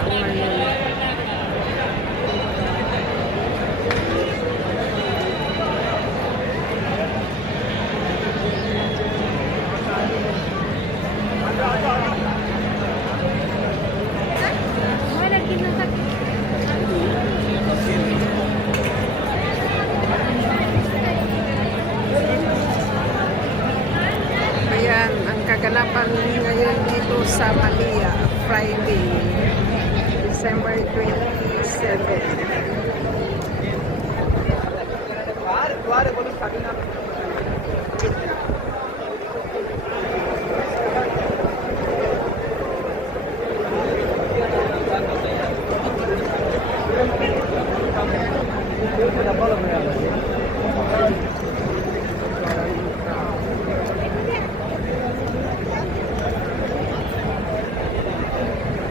ngayon. Ayan, ang kaganapan ngayon dito sa Malia, Friday, December 27.